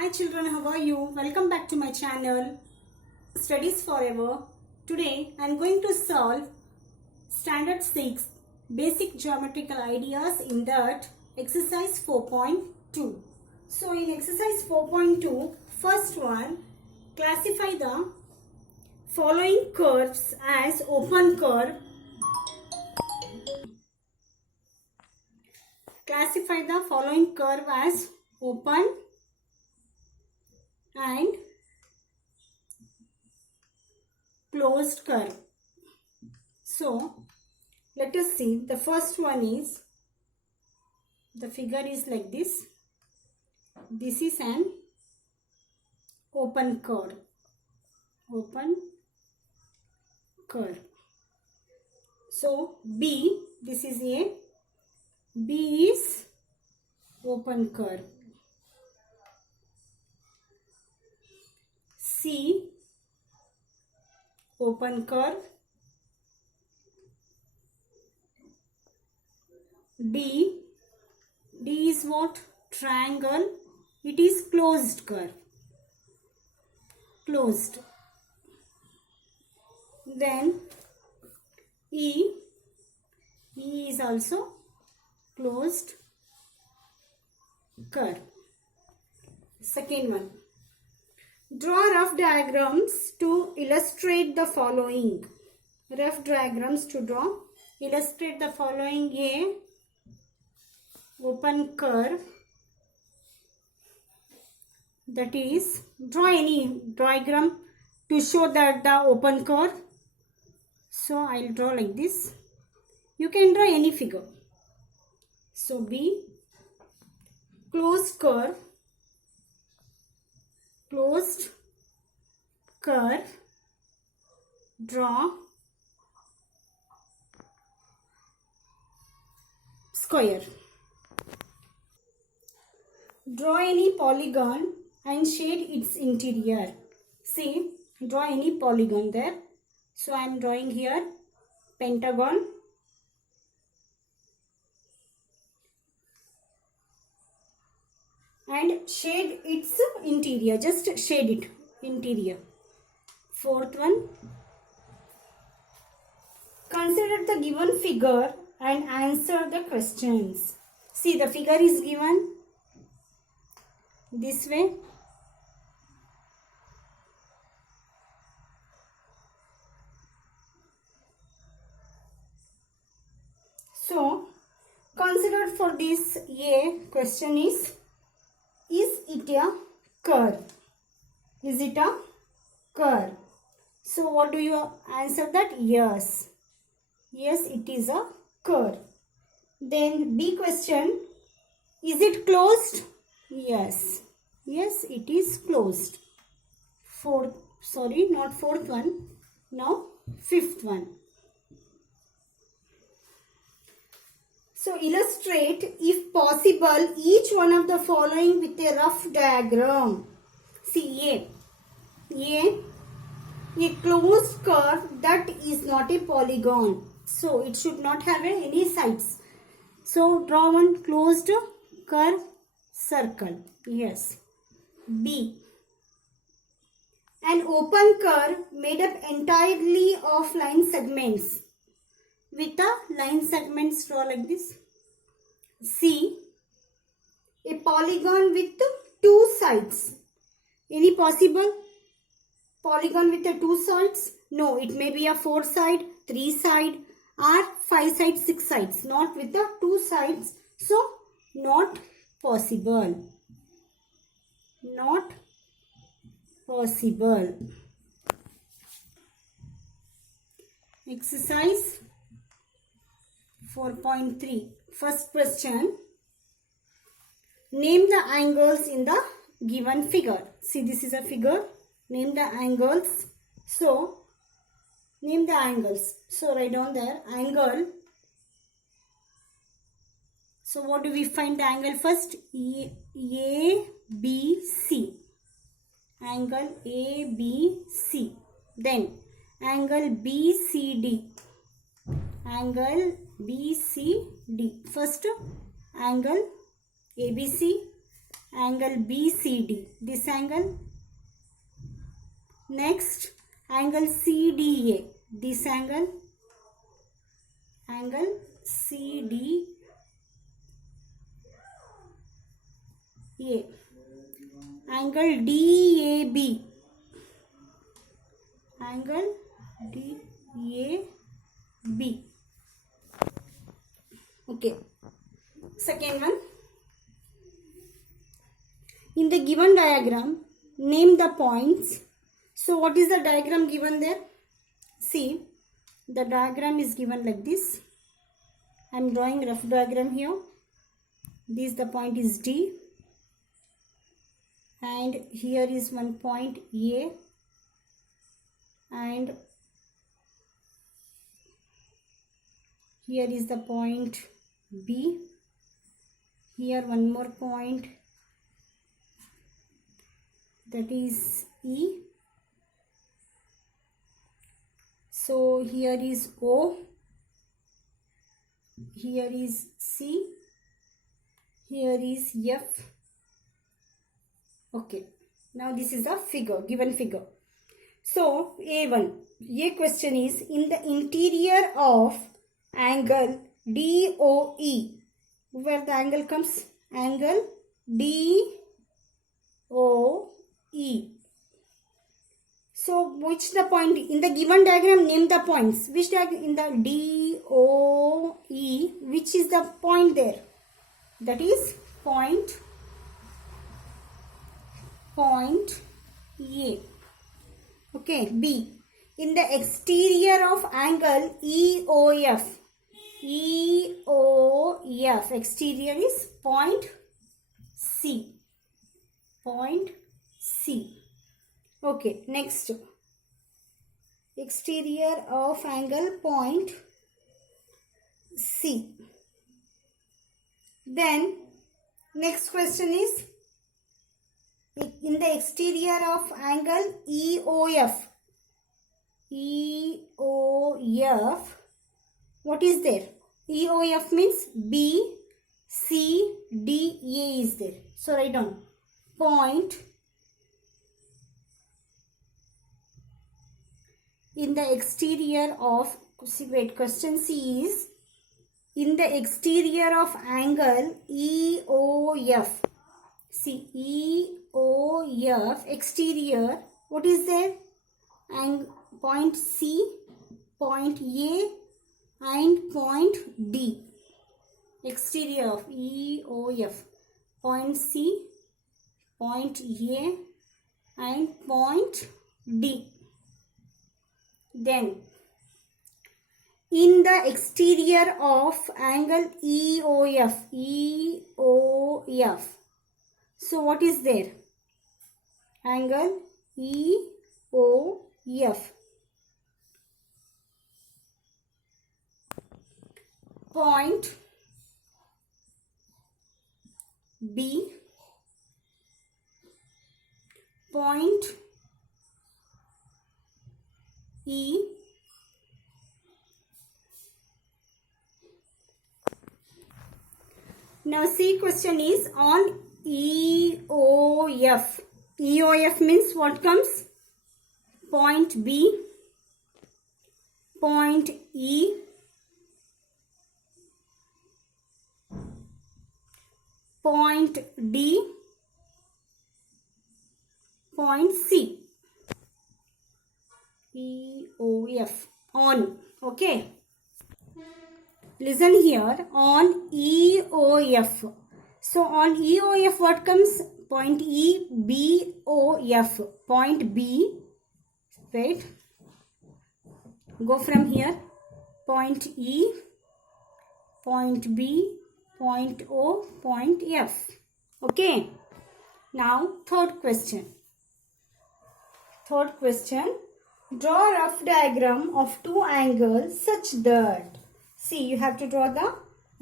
Hi children, how are you? Welcome back to my channel Studies Forever. Today I am going to solve Standard 6 Basic Geometrical Ideas in that exercise 4.2. So in exercise 4.2, first one, classify the following curves as open curve. Classify the following curve as open and closed curve. So let us see. The first one is, the figure is like this. This is an open curve. Open curve. So B, this is A. B is open curve. C, open curve. D is what? Triangle. It is closed curve. Closed. Then E is also closed curve. Second one. Draw rough diagrams to illustrate the following. Rough diagrams to draw. Illustrate the following. A, open curve. That is, draw any diagram to show that the open curve. So I will draw like this. You can draw any figure. So B, closed curve. Closed curve. Draw square. Draw any polygon and shade its interior. See, draw any polygon there. So I am drawing here pentagon. And shade its interior. Just shade it interior. Fourth one. Consider the given figure and answer the questions. See, the figure is given this way. So, consider for this A question is it a curve? Is it a curve? So, what do you answer that? Yes. Yes, it is a curve. Then B question, is it closed? Yes. Yes, it is closed. Not fourth one. Now, fifth one. So, illustrate, if possible, each one of the following with a rough diagram. See, a closed curve that is not a polygon. So, it should not have any sides. So, draw one closed curve circle. Yes. B, an open curve made up entirely of line segments. With the line segments, draw like this. C, a polygon with two sides. Any possible polygon with the two sides? No, it may be a 4 side, 3 side or 5 side, 6 sides. Not with the two sides. So, not possible. Not possible. Exercise 4.3. First question. Name the angles in the given figure. See, this is a figure. Name the angles. So, name the angles. So, write down there. Angle. So, what do we find the angle first? A, B, C. Angle A, B, C. Then, angle B, C, D. Angle B, C, D. First, angle ABC. angle BCD, this angle. Next, angle CDA, this angle CDA. Angle DAB, angle DAB. Okay. Second one. In the given diagram, name the points. So what is the diagram given there? See, the diagram is given like this. I am drawing rough diagram here. This the point is D. And here is one point A. And here is the point B. Here one more point, that is E. So here is O. Here is C. Here is F. Okay. Now this is the figure, given figure. So A1. A question is, in the interior of angle DOE, where the angle comes, angle DOE. So which the point in the given diagram, name the points. Which diagram in the DOE, which is the point there? That is point A. Okay. B. In the exterior of angle EOF. EOF. Exterior is point C. Point C. Okay. Next. Exterior of angle point C. Then next question is, in the exterior of angle EOF. EOF. What is there? EOF means B, C, D, A is there. So write down point in the exterior of, wait, question C is, in the exterior of angle EOF. See, EOF, exterior, what is there? And point C, point A and point D. Exterior of EOF. Point C, point A and point D. Then, in the exterior of angle EOF. EOF. So what is there? Angle EOF. Point B. Point E. Now see, question is on EOF. EOF means what comes? Point B, point E, point D, point C. EOF on. Okay. Listen here, on EOF. So on EOF what comes? Point E, B, O, F. Point B. Wait. Go from here. Point E, point B, point O, point F. Okay. Now third question. Third question. Draw a rough diagram of two angles such that. See, you have to draw the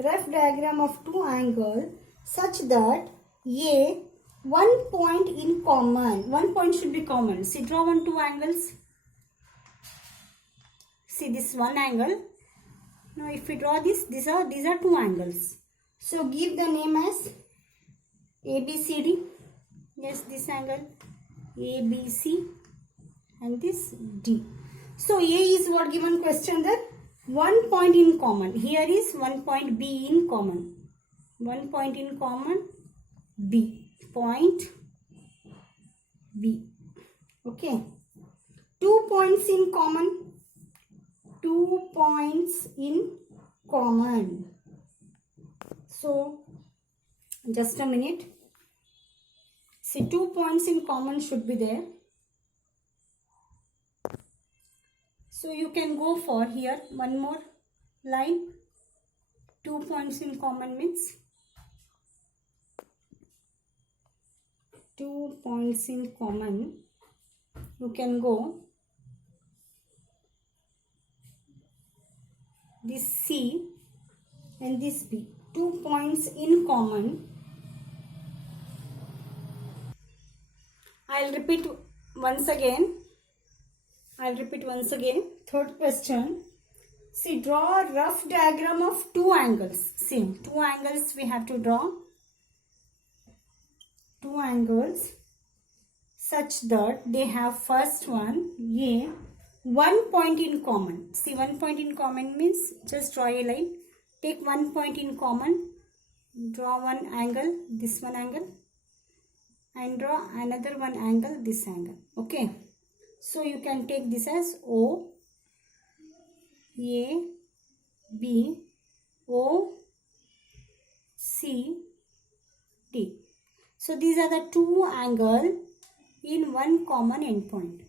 rough diagram of two angles such that A, one point in common. One point should be common. See, draw two angles. See, this one angle. Now, if we draw this, these are two angles. So, give the name as ABCD. Yes, this angle ABC and this D. So A is what given question that 1 point in common. Here is 1 point B in common. 1 point in common B. Point B. Okay. 2 points in common. 2 points in common. So just a minute. See, 2 points in common should be there. So you can go for here one more line. 2 points in common means 2 points in common. You can go this C and this B. 2 points in common. I'll repeat once again. Third question. See, draw a rough diagram of 2 angles. See, 2 angles we have to draw. 2 angles such that they have first one, A, 1 point in common. See, 1 point in common means just draw a line. Take 1 point in common. Draw one angle, this one angle. And draw another one angle, this angle. Okay. So you can take this as O, A, B, O, C, D. So these are the 2 angles in one common endpoint.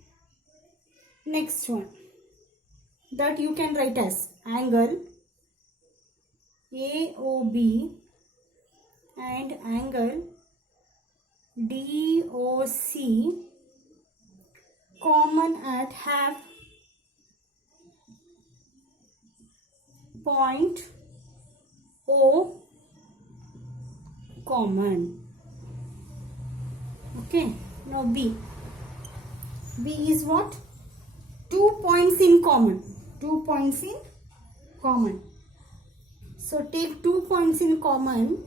Next one, that you can write as angle AOB and angle DOC common at have point O common. Okay, now B. B is what? 2 points in common. 2 points in common. So take 2 points in common.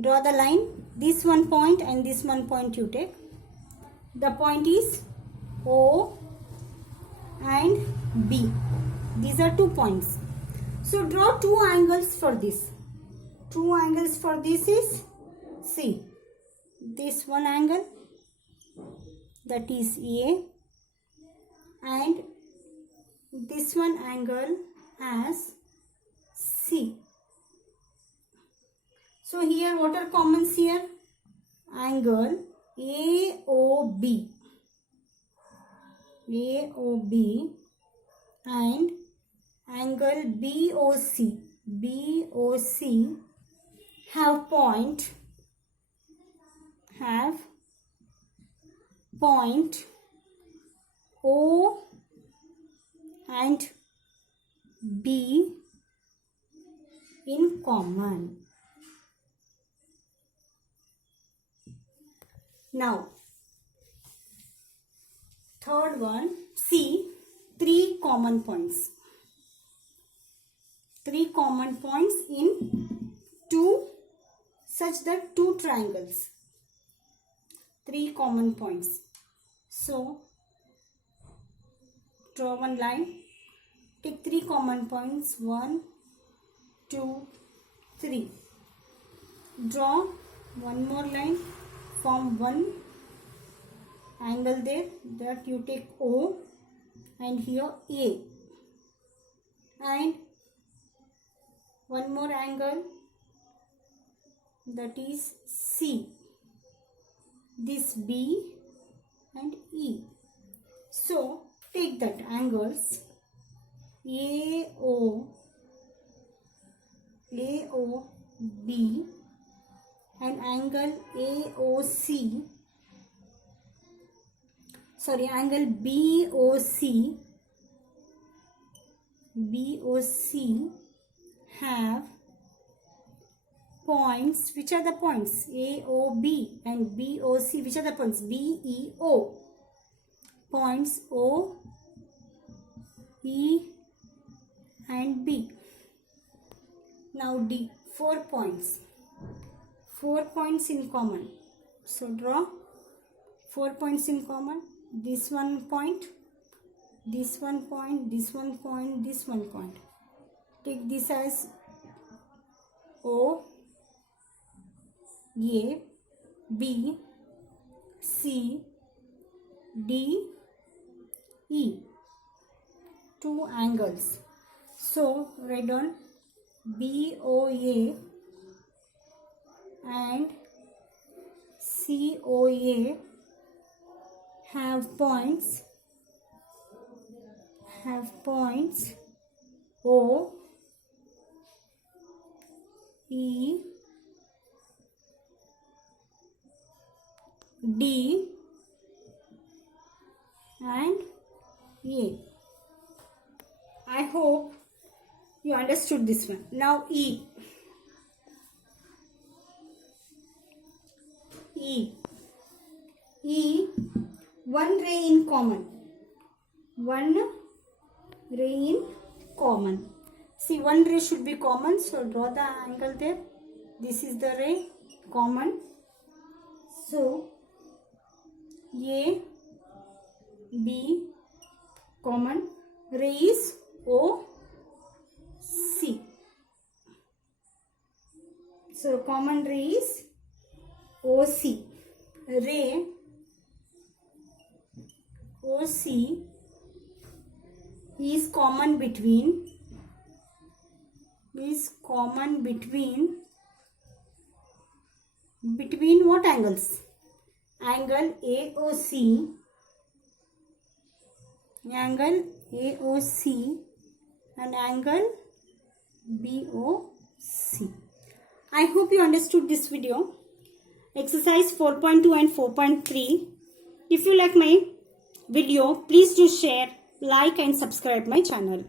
Draw the line. This one point and this one point you take. The point is O and B. These are 2 points. So draw 2 angles for this. 2 angles for this is, see, this one angle, that is A, and this one angle as C. So here what are commons here? Angle AOB. AOB and angle BOC. BOC have point O and B in common. Now, third one, see 3 common points. 3 common points in 2 such that 2 triangles. 3 common points. So, draw one line. Take 3 common points. 1, 2, 3. Draw one more line. Form one angle there, that you take O and here A, and one more angle, that is C, this B and E. So take that angles AOB and angle AOC, sorry, angle BOC have points. Which are the points? AOB and BOC. Which are the points? BEO. Points O, E and B. Now D, 4 points. 4 points in common. So draw 4 points in common. This one point, this one point, this one point, this one point. Take this as O, A, B, C, D, E. 2 angles. So write down BOA and COA have points O, E, D and A. I hope you understood this one. Now E. One ray in common. One ray in common. See, one ray should be common, so draw the angle there. This is the ray common. So A, B common. Ray is O, C. So common ray is OC. Ray OC is common between what angles? Angle AOC and angle BOC. I hope you understood this video. Exercise 4.2 and 4.3. If you like my video, please do share, like and subscribe my channel.